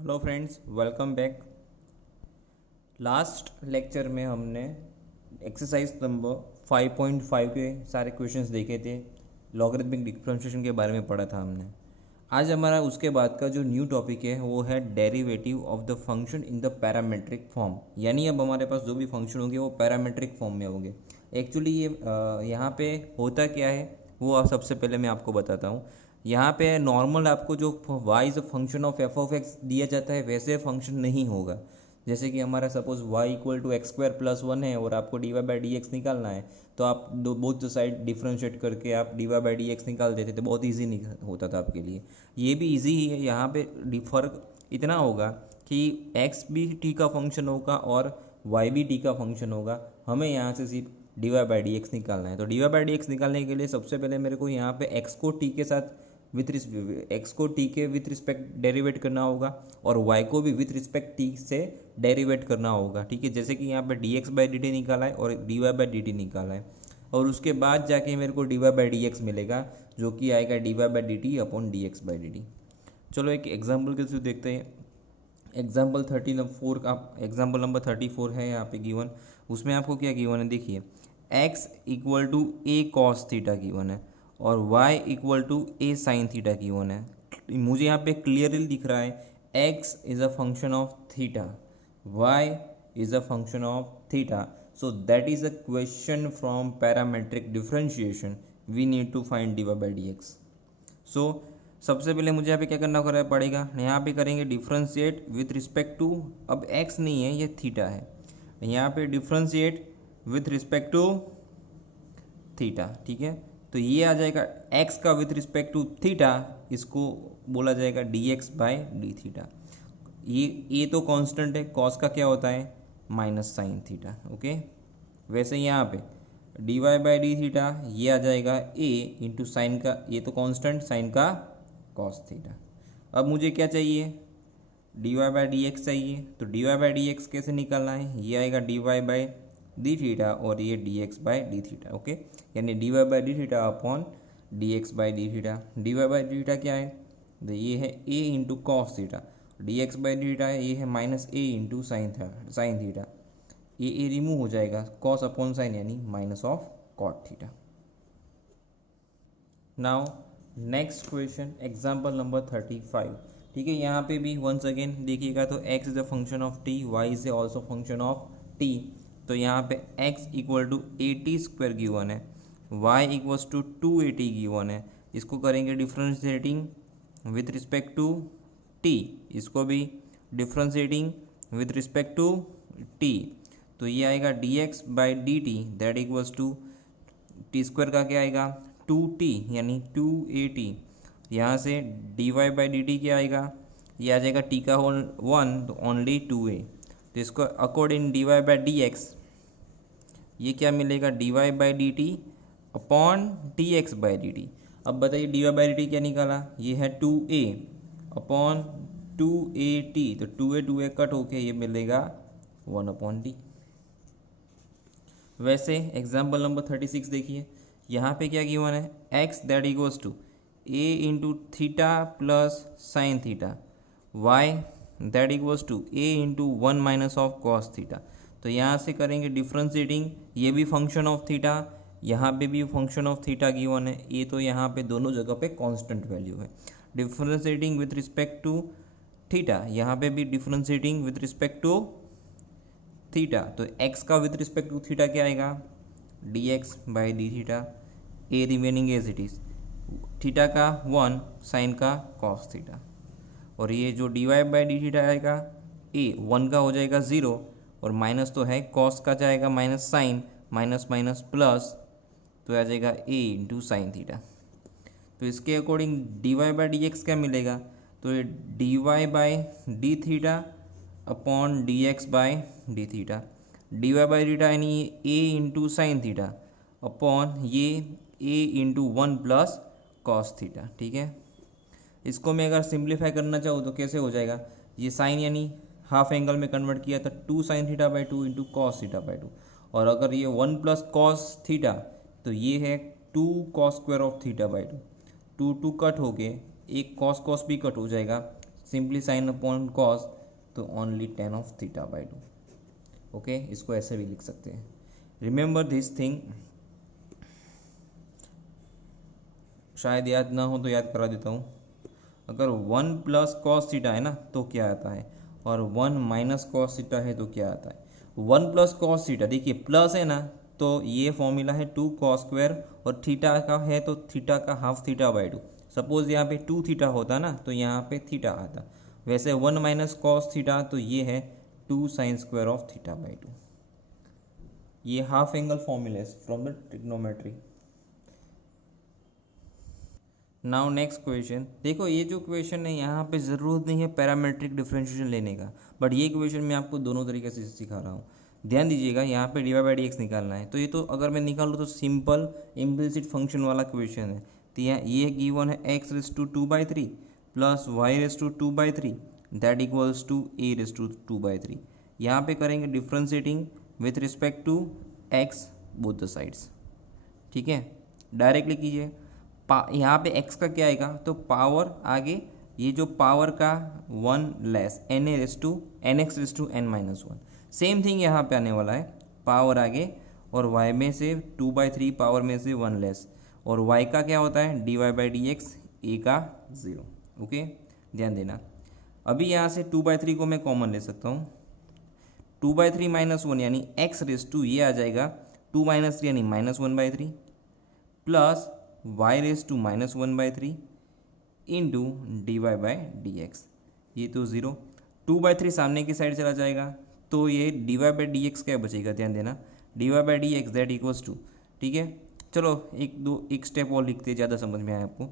Hello friends, welcome back. Last lecture में हमने exercise number 5.5 के सारे क्वेश्चंस देखे थे। लॉगरिथमिक डिफरेंशिएशन के बारे में पढ़ा था हमने। आज हमारा उसके बाद का जो न्यू टॉपिक है वो है derivative of the function in the parametric form. यानी अब हमारे पास जो भी फंक्शन होंगे वो पैरामेट्रिक फॉर्म में होंगे। एक्चुअली ये यहाँ पे होता क्या है वो आप सबसे पहले मैं आपको बताता हूँ। यहाँ पे नॉर्मल आपको जो y is a function of F of x दिया जाता है वैसे फंक्शन नहीं होगा। जैसे कि हमारा suppose y equal to x square plus one है और आपको d Y by D x निकालना है, तो आप दो बोथ साइड डिफ्रेंशिएट करके आप d Y by D x निकाल देते थे। बहुत ईजी होता था आपके लिए। ये भी ईजी ही है। यहाँ पे फ़र्क इतना होगा कि x भी t का फंक्शन होगा और y भी t का फंक्शन होगा। हमें यहाँ से सिर्फ d Y by D x निकालना है। तो d Y by D x निकालने के लिए सबसे पहले मेरे को यहाँ पे x को t के साथ एक्स को टी के विथ रिस्पेक्ट डेरिवेट करना होगा और वाई को भी विथ रिस्पेक्ट टी से डेरिवेट करना होगा। ठीक है, जैसे कि यहाँ पे d x by d t निकाला है और d Y by d t निकाला है, और उसके बाद जाके मेरे को d Y by D x मिलेगा जो कि आएगा d Y by d t upon d x by d t. चलो एक एग्जाम्पल के थ्रू देखते हैं। एग्जाम्पल 34 का एग्जाम्पल नंबर 34 है यहाँ पे गिवन। उसमें आपको क्या गिवन है देखिए, x equal to a cos theta given है और y equal to a sine theta given है। मुझे यहाँ पे क्लियरली दिख रहा है x is a function of theta, y is a function of theta. So that is a question from parametric differentiation. We need to find d Y by D x. सो सबसे पहले मुझे यहाँ पे क्या करना पड़ेगा, यहाँ पे करेंगे डिफ्रेंशिएट विथ रिस्पेक्ट टू, अब x नहीं है ये थीटा है, यहाँ पे differentiate with respect to theta. ठीक है, तो ये आ जाएगा x का विथ रिस्पेक्ट टू थीटा, इसको बोला जाएगा D x by d theta. ये तो कांस्टेंट है, कॉस का क्या होता है माइनस साइन थीटा। ओके, वैसे यहाँ पे D Y by d theta ये आ जाएगा a इंटू साइन का, ये तो कांस्टेंट, साइन का कॉस थीटा। अब मुझे क्या चाहिए, d Y by D x चाहिए। तो d Y by D x कैसे निकालना है, ये आएगा d Y by d theta और ये d x by d theta. Okay, यानी d Y by d theta upon d x by d theta. D Y by d theta क्या है, तो ये है a into cos theta. D x by d theta ये है minus a into sine theta. ये remove हो जाएगा, कॉस अपॉन साइन यानी minus of cot theta. Now next question example number 35। ठीक है, यहाँ पे भी वंस अगेन देखिएगा तो x is a function of t, y is also function of t। तो यहाँ पे x equal to a t square given है, y इक्वल्स टू 280 गिवन है। इसको करेंगे differentiating with respect to t, इसको भी differentiating with respect to t। तो ये आएगा d x by d t that equals to t square का क्या आएगा 2t यानी 2at। यहाँ से d Y by d t क्या आएगा, ये आ जाएगा t का होल 1 तो ओनली 2a। तो इसको according d Y by D x ये क्या मिलेगा, d Y by d t upon d x by d t. अब बताइए d Y by d t क्या निकाला, ये है 2a अपॉन 2at। तो 2a कट होके ये मिलेगा 1 अपॉन डी। वैसे एग्जाम्पल नंबर 36 देखिए, यहाँ पे क्या गिवन है, x that equals to a into theta plus sine theta, y that equals to a into 1 minus of cos theta. तो यहाँ से करेंगे डिफ्रेंशिएटिंग, ये भी फंक्शन ऑफ थीटा, यहाँ पे भी फंक्शन ऑफ थीटा गिवन है, ये तो यहाँ पे दोनों जगह पे कांस्टेंट वैल्यू है। Differentiating with respect to theta, यहाँ पे भी differentiating with respect to theta. तो x का विथ रिस्पेक्ट टू थीटा क्या आएगा, d x by d theta, a remaining as it is, theta का 1 साइन का कॉस थीटा, और ये जो d Y by d theta आएगा ए 1 का हो जाएगा 0 और माइनस तो है, कॉस का जाएगा minus sine, minus minus plus, तो आ जाएगा ए इंटू साइन थीटा। तो इसके according d Y by D x क्या मिलेगा, तो ये d Y by d theta upon d x by d theta. D Y by theta यानी a into sine theta upon ये a into 1 plus cos theta. ठीक है, इसको मैं अगर सिंप्लीफाई करना चाहूँ तो कैसे हो जाएगा, ये साइन यानी हाफ एंगल में कन्वर्ट किया था 2 sine theta by 2 into cos theta by 2, और अगर ये 1 प्लस कॉस थीटा तो ये है 2 cos square of theta by 2। 2 cut हो गए, एक कॉस कॉस भी कट हो जाएगा, सिंपली साइन अपॉन कॉस, तो only ten of theta by to. Okay, इसको ऐसे भी लिख सकते हैं। रिमेंबर दिस थिंग, शायद याद ना हो तो याद करा देता हूँ। अगर 1 प्लस कॉस थीटा है ना तो क्या आता है, और 1 माइनस कॉस थीटा है तो क्या आता है। 1 प्लस कॉस थीटा, देखिए प्लस है ना, तो ये फॉर्मूला है 2 कॉस स्क्वायर, और थीटा का है तो थीटा का half theta by to. Suppose यहाँ पे 2 थीटा होता ना तो यहाँ पे थीटा आता। वैसे 1 माइनस कॉस थीटा तो ये है 2 sine square of theta by two. ये half angle formula from the trigonometry. Now next question देखो, ये जो क्वेश्चन है यहाँ पे ज़रूरत नहीं है पैरामेट्रिक डिफरेंशिएशन लेने का, बट ये क्वेश्चन मैं आपको दोनों तरीके से सिखा रहा हूँ। ध्यान दीजिएगा, यहाँ पे D Y by D x निकालना है, तो ये तो अगर मैं निकालूँ तो सिंपल इम्प्लिसिट फंक्शन वाला क्वेश्चन है। तो यहाँ ये गिवन है x raise to 2/3 plus y raise to 2/3 that equals to a raise to 2/3। यहाँ पे करेंगे differentiating with respect to x both the sides. ठीक है, डायरेक्टली कीजिए। यहाँ पे x का क्या आएगा, तो पावर आगे ये जो पावर का 1 less n x raise to n minus 1, same thing यहाँ पे आने वाला है, पावर आगे और y में से 2/3 पावर में से 1 लेस, और y का क्या होता है d Y by D x, a का 0। ओके, ध्यान देना। अभी यहाँ से 2/3 को मैं कॉमन ले सकता हूँ, 2/3 माइनस 1 यानी एक्स रेस टू ये आ जाएगा 2 माइनस 3 यानी -1/3 plus y raise to -1/3 into d Y by D x, ये तो 0। 2/3 सामने की साइड चला जाएगा तो ये d Y by D x क्या बचेगा, ध्यान देना, d Y by D x that equals to. ठीक है, चलो एक स्टेप और लिखते, ज़्यादा समझ में आया आपको।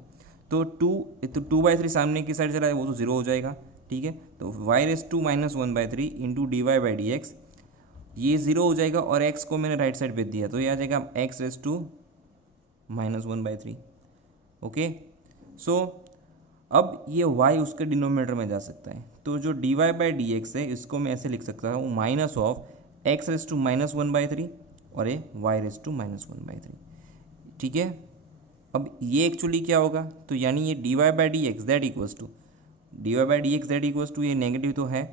तो 2/3 सामने की साइड चला जाएगा, वो तो 0 हो जाएगा। ठीक है, तो y raise to -1/3 into d Y by D x, ये 0 हो जाएगा, और x को मैंने राइट साइड भेज दिया तो ये आ जाएगा एक्स रेस टू -1/3। ओके, सो अब ये y उसके डिनोमिनेटर में जा सकता है, तो जो d Y by D x है इसको मैं ऐसे लिख सकता हूँ minus of x raise to -1/3 और ये y रेस टू -1/3। ठीक है, अब ये एक्चुअली क्या होगा, तो यानी ये d Y by D x that equals to ये नेगेटिव तो है।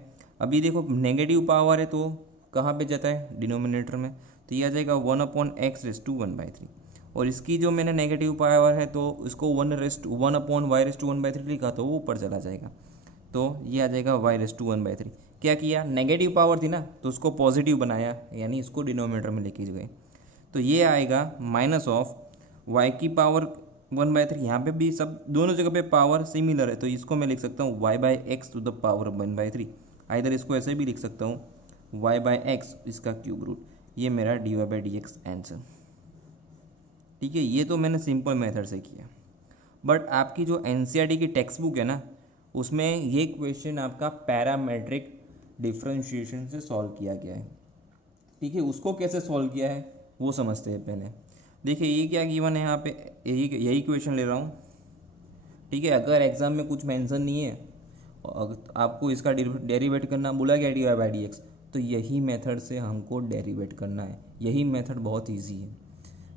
अभी देखो नेगेटिव पावर है तो कहाँ पे जाता है, डिनोमिनेटर में, तो ये आ जाएगा 1/x रेस टू 1/3, और इसकी जो मैंने नेगेटिव पावर है तो इसको 1/y रेस टू 1/3 लिखा तो वो ऊपर चला जाएगा, तो ये आ जाएगा y रेस टू 1/3। क्या किया, नेगेटिव पावर थी ना तो उसको पॉजिटिव बनाया, यानी इसको डिनोमिनेटर में लेके गए, तो ये आएगा माइनस ऑफ y की पावर 1/3। यहाँ पे भी सब दोनों जगह पे पावर सिमिलर है, तो इसको मैं लिख सकता हूँ y by x to the power 1/3। इधर इसको ऐसे भी लिख सकता हूँ y बाई एक्स इसका क्यूब रूट, ये मेरा d Y by D x answer. ठीक है, ये तो मैंने सिंपल मेथड से किया, बट आपकी जो एनसीईआरटी की टेक्स्ट बुक है ना उसमें ये क्वेश्चन आपका पैरामेट्रिक डिफरेंशिएशन से सॉल्व किया गया है। ठीक है, उसको कैसे सॉल्व किया है वो समझते हैं पहले। देखिए ये क्या गिवन है यहाँ पे, यही क्वेश्चन ले रहा हूँ। ठीक है, अगर एग्जाम में कुछ मेंशन नहीं है और आपको इसका डेरिवेट करना बोला गया d Y by D x, तो यही मेथड से हमको डेरिवेट करना है, यही मेथड बहुत ईजी है।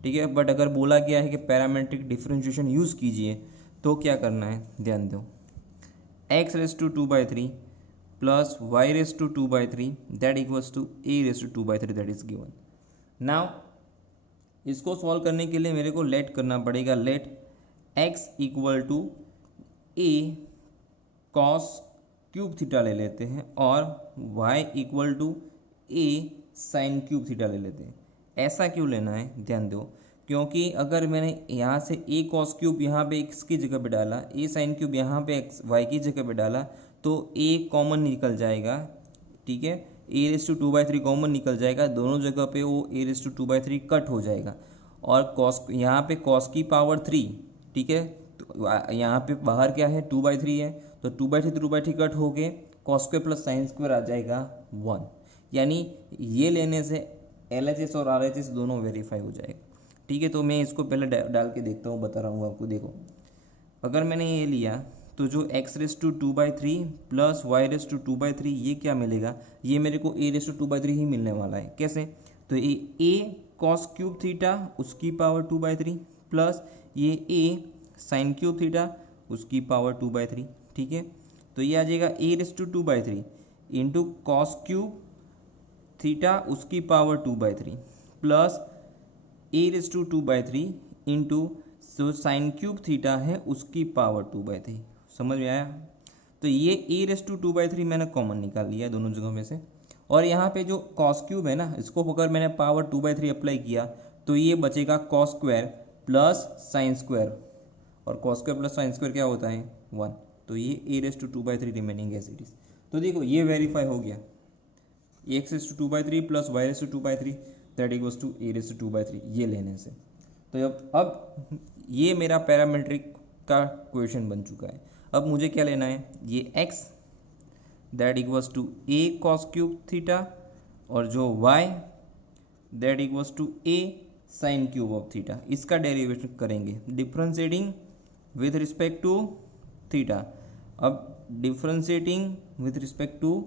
ठीक है, बट अगर बोला गया है कि पैरामेट्रिक डिफरेंशिएशन यूज़ कीजिए तो क्या करना है, ध्यान दो, x raise to 2/3 plus y raise to 2/3 that equals to a raise to 2/3 that is given. Now इसको सॉल्व करने के लिए मेरे को लेट करना पड़ेगा, let x equal to a cos cube theta ले लेते हैं और y equal to a sine cube theta ले लेते हैं। ऐसा क्यों लेना है, ध्यान दो, क्योंकि अगर मैंने यहाँ से ए कॉस क्यूब यहाँ पे x की जगह पे डाला, ए साइन क्यूब यहाँ पे x y की जगह पे डाला, तो a कॉमन निकल जाएगा। ठीक है, ए रेस टू 2/3 कॉमन निकल जाएगा, दोनों जगह पे वो ए रेस टू 2/3 कट हो जाएगा, और कॉस यहाँ पे कॉस की पावर 3। ठीक है, तो यहाँ पे बाहर क्या है 2/3 है, तो 2/3 कट हो के cos square plus sine square आ जाएगा 1, यानी ये लेने से LHS और RHS दोनों वेरीफाई हो जाएगा। ठीक है, तो मैं इसको पहले डाल के देखता हूँ, बता रहा हूँ आपको। देखो अगर मैंने ये लिया तो जो x raise to 2/3 plus y raise to 2/3 ये क्या मिलेगा, ये मेरे को a रेस टू 2/3 ही मिलने वाला है। कैसे, तो ये a कॉस क्यूब थीटा उसकी पावर 2/3 प्लस ये a साइन क्यूब थीटा उसकी पावर 2/3। ठीक है, तो ये आ जाएगा a raise to 2/3 into cos cube theta उसकी power 2/3 plus a raise to 2/3 into जो साइन क्यूब थीटा है उसकी पावर 2/3। समझ में आया? तो ये ए रेस टू 2/3 मैंने कॉमन निकाल लिया है दोनों जगहों में से, और यहाँ पे जो कॉस क्यूब है ना, इसको अगर मैंने पावर 2/3 अप्लाई किया तो ये बचेगा cos square plus sine square, और cos square plus sine square क्या होता है 1। तो ये a raise to 2/3 remaining as it is. तो देखो ये वेरीफाई हो गया, x raise to 2/3 plus y raise to 2/3 that equals to a raise to 2/3 ये लेने से। तो अब ये मेरा पैरामेट्रिक का क्वेश्चन बन चुका है। अब मुझे क्या लेना है, ये x that equals to a cos cube theta, और जो y that equals to a sine cube of theta, इसका डेरिवेशन करेंगे differentiating with respect to theta. अब differentiating with respect to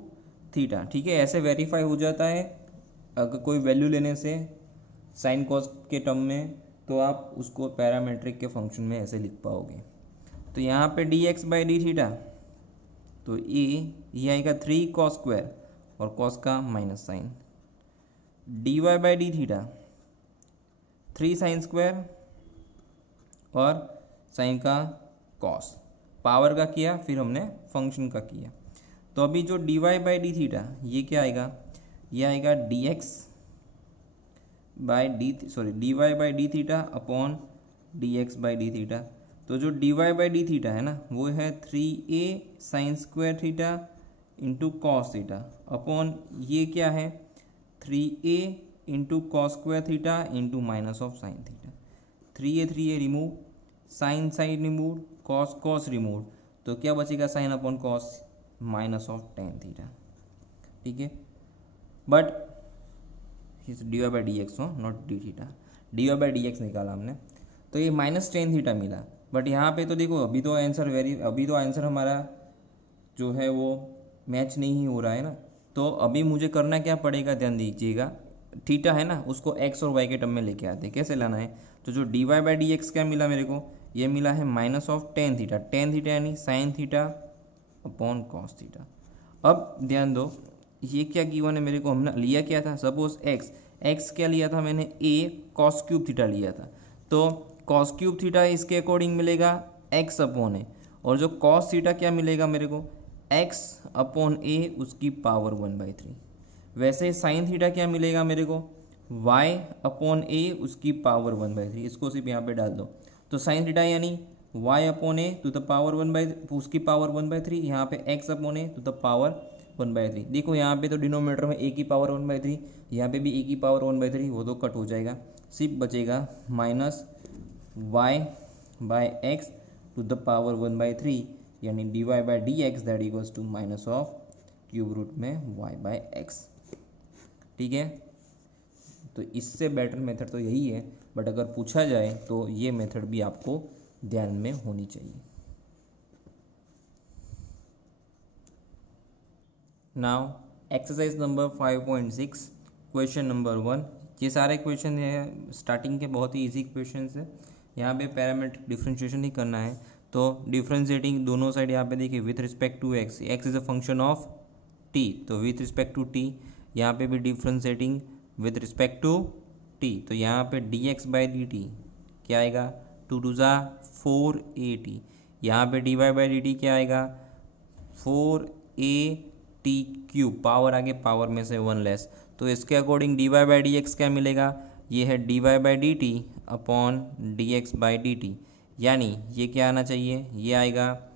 theta, ठीक है, ऐसे वेरीफाई हो जाता है। अगर कोई वैल्यू लेने से साइन कॉस के टर्म में, तो आप उसको पैरामेट्रिक के फंक्शन में ऐसे लिख पाओगे। तो यहाँ पे dx/d थीटा, तो ये आएगा 3 कॉस स्क्वायर और कॉस का minus sine, dy/d theta 3 sine square और साइन का कॉस, पावर का किया फिर हमने फंक्शन का किया। तो अभी जो dy/d थीटा ये क्या आएगा, ये आएगा dy/d theta upon dx/d theta. तो जो dy/d थीटा है ना, वो है 3a sine square theta into cos theta upon ये क्या है 3a into cos square theta into minus of sine theta. 3a remove, sine sine remove, cos cos remove, तो क्या बचेगा sine upon cos minus of ten theta. ठीक है, but dy/dx हो, not D theta, dy/dx निकाला हमने, तो ये -10 थीटा मिला। बट यहाँ पे तो देखो अभी तो आंसर हमारा जो है वो मैच नहीं हो रहा है ना। तो अभी मुझे करना क्या पड़ेगा, ध्यान दीजिएगा, थीटा है ना उसको x और y के टर्म में लेके आते हैं। कैसे लाना है, तो जो dy/dx क्या मिला मेरे को, ये मिला है -10 थीटा, टेन थीटा यानी sign theta upon cos theta. अब ध्यान दो, ये क्या गिवन है मेरे को, हमने लिया क्या था, सपोज x क्या लिया था मैंने, a कॉस क्यूब थीटा लिया था। तो कॉस क्यूब थीटा इसके अकॉर्डिंग मिलेगा x अपॉन ए, और जो कॉस थीटा क्या मिलेगा मेरे को, x अपॉन ए उसकी पावर 1/3। वैसे साइन थीटा क्या मिलेगा मेरे को, y अपॉन ए उसकी पावर 1/3। इसको सिर्फ यहाँ पे डाल दो, तो साइन थीटा यानी y upon a to the power 1/3 उसकी पावर 1/3, यहाँ पे x upon a to the power 1/3। देखो यहाँ पे तो डिनोमिनेटर में a की पावर 1/3, यहाँ पे भी a की पावर 1/3, वो तो कट हो जाएगा, सिर्फ बचेगा -y/x टू द पावर 1/3 यानी dy/dx दैट इक्वल्स टू माइनस ऑफ क्यूब रूट में y/x। ठीक है, तो इससे बेटर मेथड तो यही है, बट अगर पूछा जाए तो ये मेथड भी आपको ध्यान में होनी चाहिए। Now exercise number 5.6 question number 1। ये सारे क्वेश्चन है स्टार्टिंग के बहुत ही इजी क्वेश्चन है। यहाँ पे पैरामीट्रिक डिफरेंशिएशन ही करना है, तो डिफरेंशिएटिंग दोनों साइड यहाँ पे देखिए with respect to x is a function of t, तो विथ रिस्पेक्ट टू टी, यहाँ पे भी differentiating with respect to t, तो यहाँ पे dx/dt क्या आएगा, 2 2 ज़ा 4at, यहाँ पे dy/dt क्या आएगा 4at3, पावर आगे पावर में से 1 लेस, तो इसके अकॉर्डिंग dy/dx क्या मिलेगा, ये है dy/dt अपॉन dx/dt, यानी ये क्या आना चाहिए, ये आएगा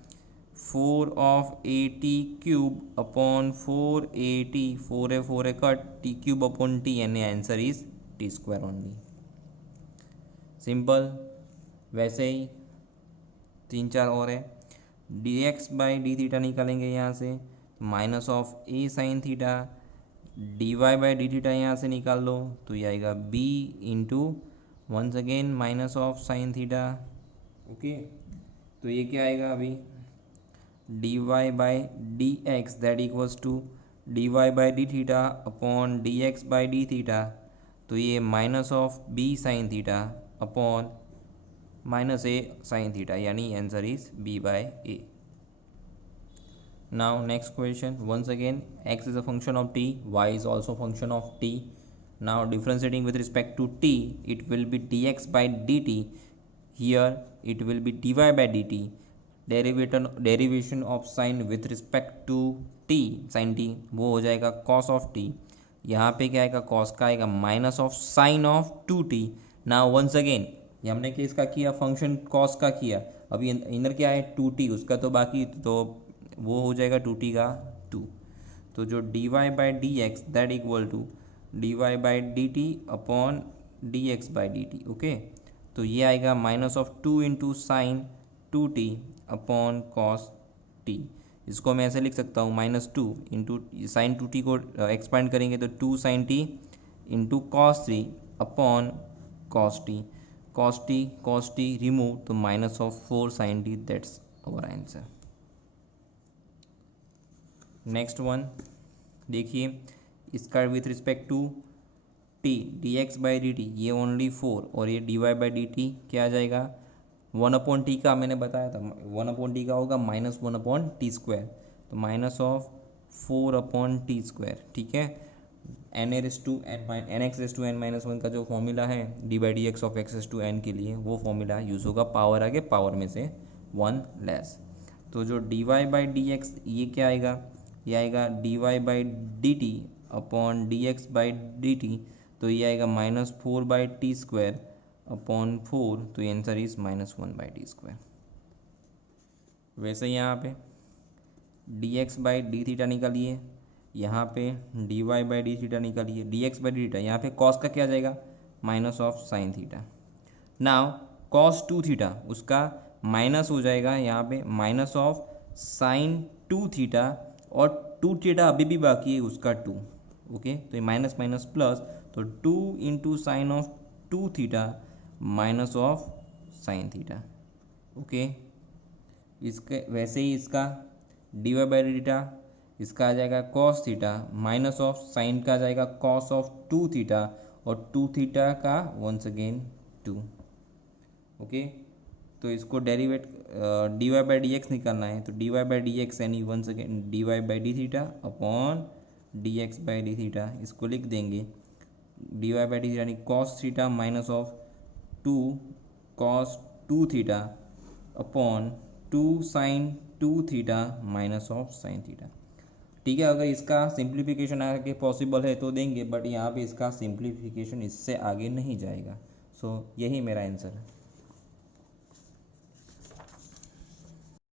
4/at³ अपॉन 4at, 4 है कट, t³ अपॉन t, यानी answer is t² only. Simple. वैसे ही 3-4 और है, dx/d थीटा निकालेंगे यहाँ से, minus of a sine theta, dy/d theta यहाँ से निकाल लो, तो ये आएगा b into once again minus of sine theta. Okay, तो ये क्या आएगा अभी, dy/dx that equals to dy/d theta upon dx/d theta, तो ये minus of b sine theta upon minus a sine theta, यानी answer is b/a। Now next question, once again x is a function of t, y is also function of t. Now differentiating with respect to t, it will be dx by dt. Here it will be dy by dt. Derivation of sin with respect to t, sin t, वो हो जाएगा cos of t. यहाँ पे क्या आएगा, cos का आएगा minus of sine of 2t. Now once again ये हमने किसका किया, फंक्शन cos का किया. अभी इनर क्या है 2t, उसका तो बाकी, तो वो हो जाएगा 2t का 2. तो जो dy by D x that equal to dy by d t upon d x by d t. Okay, तो ये आएगा minus of 2 into sine 2t upon cos t. इसको मैं ऐसे लिख सकता हूँ -2 इंटू साइन 2t को एक्सपांड करेंगे तो 2 sine t into cos 3 upon cos t. Cos t remove तो minus of 4 sine t. That's our answer. Next one देखिए, इसका with respect to t d x by d t, ये only 4 और ये d Y by d t क्या आ जाएगा, 1/t का मैंने बताया था 1/t का होगा -1/t². तो माइनस ऑफ 4/t². ठीक है, nx/n-1 का जो फॉर्मूला है d by D x of x/n के लिए, वो फॉर्मूला यूज़ होगा पावर आगे पावर में से 1 लेस. तो जो d Y by D x ये क्या आएगा, ये आएगा d Y by d t upon d x by d t. तो ये आएगा -4/t² अपॉन 4. तो ये आंसर इज -1/t². वैसे यहाँ पे d x by d theta निकालिए, यहाँ पे D Y by d theta निकालिए. D x by d theta यहाँ पे कॉस का क्या आ जाएगा, minus of sine theta. Now cos 2 theta उसका माइनस हो जाएगा यहाँ पे माइनस ऑफ साइन 2 थीटा, और 2 थीटा अभी भी बाकी है उसका 2. ओके, तो ये माइनस माइनस प्लस, तो 2 into sign of 2 theta minus of sine theta. Okay, इसके वैसे ही इसका डी वाई बाई थीटा, इसका आ जाएगा cos theta minus of sign का आ जाएगा कॉस ऑफ 2 थीटा, और 2 थीटा का वंस अगेन 2. ओके, तो इसको derivate d Y by D x निकालना है. तो d Y by D x यानी once again d Y by d theta upon d x by d theta. इसको लिख देंगे d Y by d theta यानी cos theta minus of 2 cos 2 theta upon 2 sine 2 theta minus of sine theta. ठीक है, अगर इसका simplification आगे possible है तो देंगे, बट यहाँ पे इसका सिंप्लीफिकेशन इससे आगे नहीं जाएगा. सो यही मेरा आंसर है.